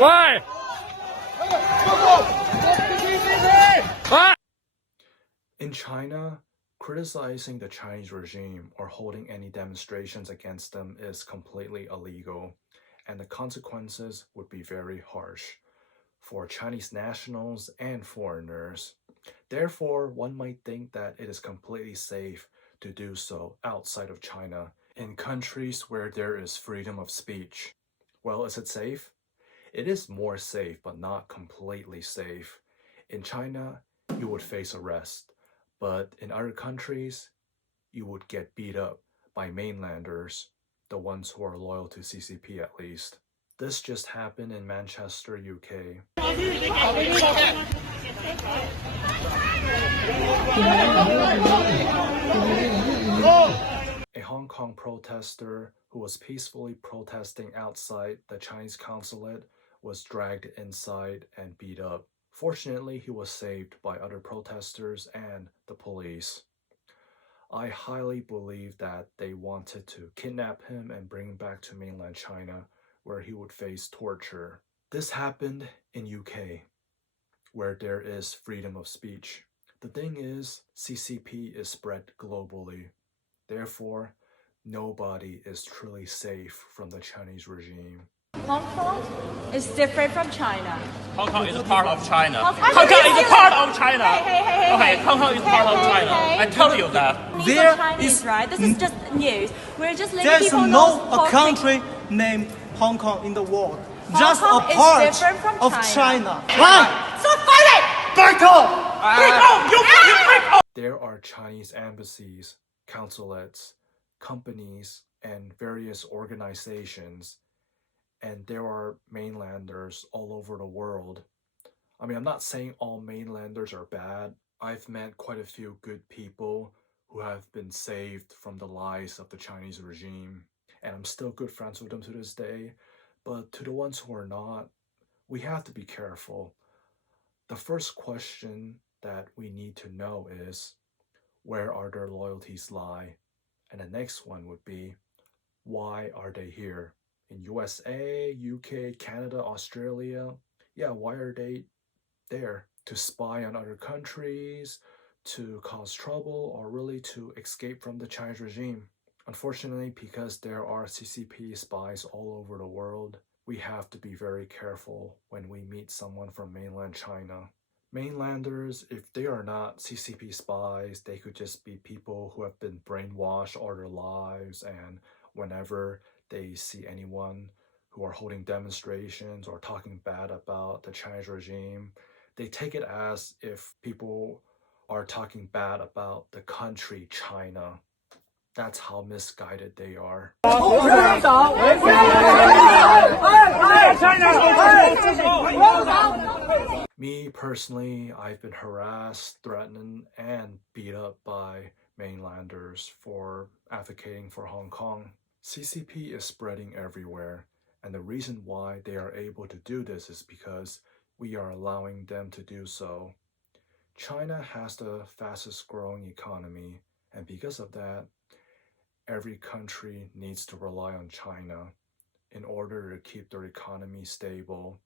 Why? Why? In China, criticizing the Chinese regime or holding any demonstrations against them is completely illegal, and the consequences would be very harsh for Chinese nationals and foreigners. Therefore, one might think that it is completely safe to do so outside of China, in countries where there is freedom of speech. Well, is it safe? It is more safe, but not completely safe. In China, you would face arrest, but in other countries, you would get beat up by mainlanders, the ones who are loyal to CCP at least. This just happened in Manchester, UK. A Hong Kong protester who was peacefully protesting outside the Chinese consulate was dragged inside and beat up. Fortunately, he was saved by other protesters and the police. I highly believe that they wanted to kidnap him and bring him back to mainland China, where he would face torture. This happened in UK, where there is freedom of speech. The thing is, CCP is spread globally. Therefore, nobody is truly safe from the Chinese regime. Hong Kong is different from China. Hong Kong is a part of China. Hong Kong is a part of China. Hey. Okay, Hong Kong is part of China. I tell you that. These are Chinese, right? This is just news. We're just letting There's people no know. a country named Hong Kong in the world. Hong Just Kong a is part different from of China. China. Right? So fight it! There are Chinese embassies, consulates, companies, and various organizations, and there are mainlanders all over the world. I mean, I'm not saying all mainlanders are bad. I've met quite a few good people who have been saved from the lies of the Chinese regime, and I'm still good friends with them to this day. But to the ones who are not, we have to be careful. The first question that we need to know is, where are their loyalties lie? And the next one would be, why are they here? In USA, UK, Canada, Australia? Yeah, why are they there? To spy on other countries, to cause trouble, or really to escape from the Chinese regime? Unfortunately, because there are CCP spies all over the world, we have to be very careful when we meet someone from mainland China. Mainlanders, if they are not CCP spies, they could just be people who have been brainwashed all their lives, and whenever they see anyone who are holding demonstrations or talking bad about the Chinese regime, they take it as if people are talking bad about the country China. That's how misguided they are. Me personally, I've been harassed, threatened, and beat up by mainlanders for advocating for Hong Kong. CCP is spreading everywhere, and the reason why they are able to do this is because we are allowing them to do so. China has the fastest growing economy, and because of that, every country needs to rely on China in order to keep their economy stable.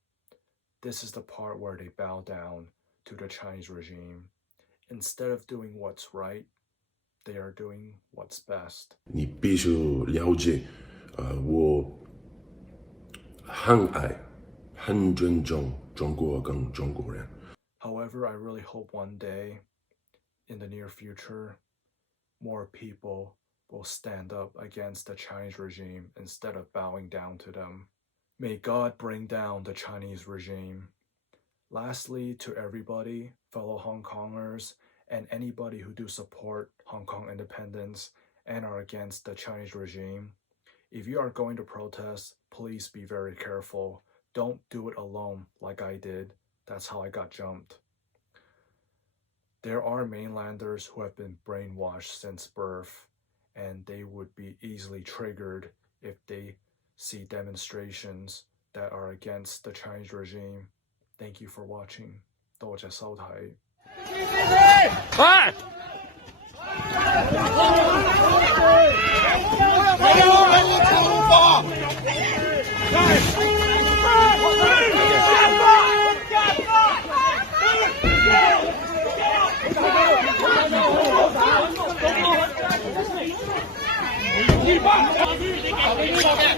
This is the part where they bow down to the Chinese regime. Instead of doing what's right, they are doing what's best. 你必须了解，我很爱、很尊重中国跟中国人。 However, I really hope one day, in the near future, more people will stand up against the Chinese regime instead of bowing down to them. May God bring down the Chinese regime. Lastly, to everybody, fellow HongKongers, and anybody who do support Hong Kong independence and are against the Chinese regime, if you are going to protest, please be very careful. Don't do it alone like I did. That's how I got jumped. There are mainlanders who have been brainwashed since birth, and they would be easily triggered if they see demonstrations that are against the Chinese regime. Thank you for watching. 多謝收睇。Why? 给你照片。